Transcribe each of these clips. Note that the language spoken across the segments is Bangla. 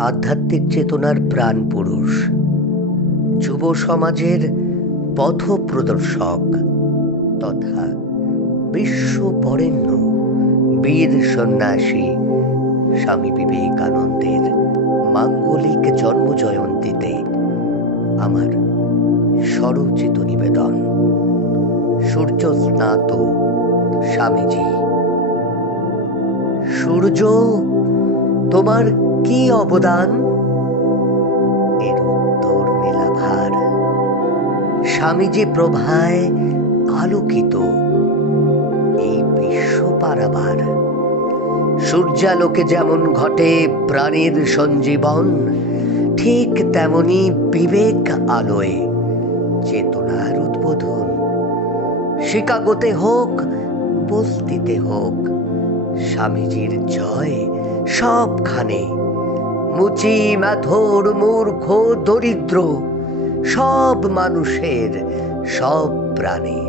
আধ্যাত্মিক চেতনার প্রাণ পুরুষ, যুব সমাজের পথ প্রদর্শক তথা বিশ্ব বরেণ্য বীর সন্ন্যাসী স্বামী বিবেকানন্দের মাঙ্গলিক জন্মজয়ন্তীতে আমার স্বরচিত নিবেদন। সূর্য স্নাত স্বামীজি। সূর্য, তোমার কি অবদান? এর উত্তর মেলা ভার। স্বামীজি প্রভায় আলোকিত এই বিশ্ব পারাবার। সূর্যালোকে যেমন ঘটে প্রাণের সঞ্জীবন, ঠিক তেমনি বিবেক আলোয় চেতনার উদ্বোধন। শিকাগোতে হোক, বস্তিতে হোক, স্বামীজির জয় সবখানে। মুচি ম্যাথর মূর্খ দরিদ্র সব মানুষের সব প্রাণে।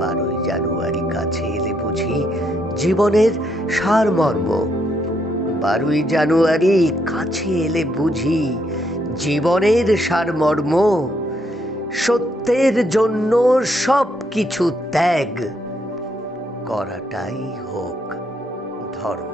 12ই জানুয়ারি কাছে এলে বুঝি জীবনের সারমর্ম। 12ই জানুয়ারি কাছে এলে বুঝি জীবনের সারমর্ম। সত্যের জন্য সব কিছু ত্যাগ করাটাই হোক ধর্ম।